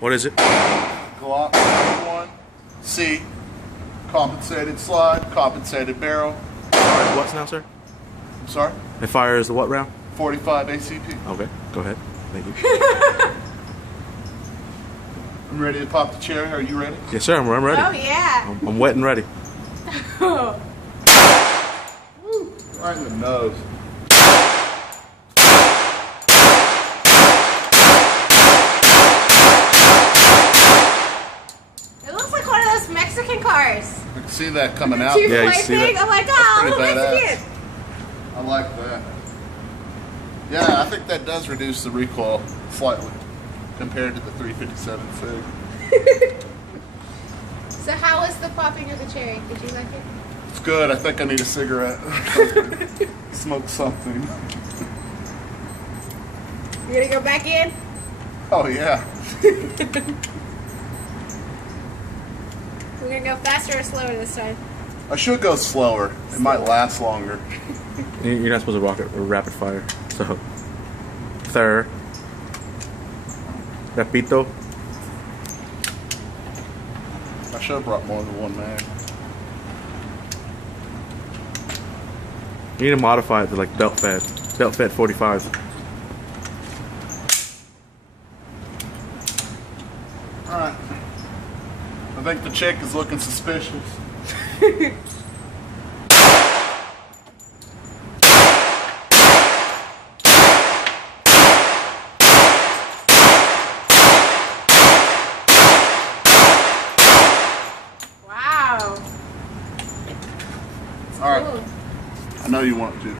What is it? Glock 1C, compensated slide, compensated barrel. What's now, sir? I'm sorry? It fires the what round? 45 ACP. Okay, go ahead. Thank you. I'm ready to pop the cherry. Are you ready? Yes, sir. I'm ready. Oh, yeah. I'm wet and ready. Woo, right in the nose. It looks like one of those Mexican cars. I can see that coming out. Two Yeah, you plate see thing. that? I'm like, oh, That's pretty badass. Mexican. I like that. Yeah, I think that does reduce the recoil slightly compared to the 357 Fig. So how was the popping of the cherry? Did you like it? It's good. I think I need a cigarette. Smoke something. You gonna go back in? Oh yeah. We're gonna go faster or slower this time? I should go slower. It might last longer. You're not supposed to rock it or rapid fire. So, third, repito. I should have brought more than one mag. You need to modify it to like belt fed 45s. Alright. I think the chick is looking suspicious. Wow. Alright. Ooh. I know you want to.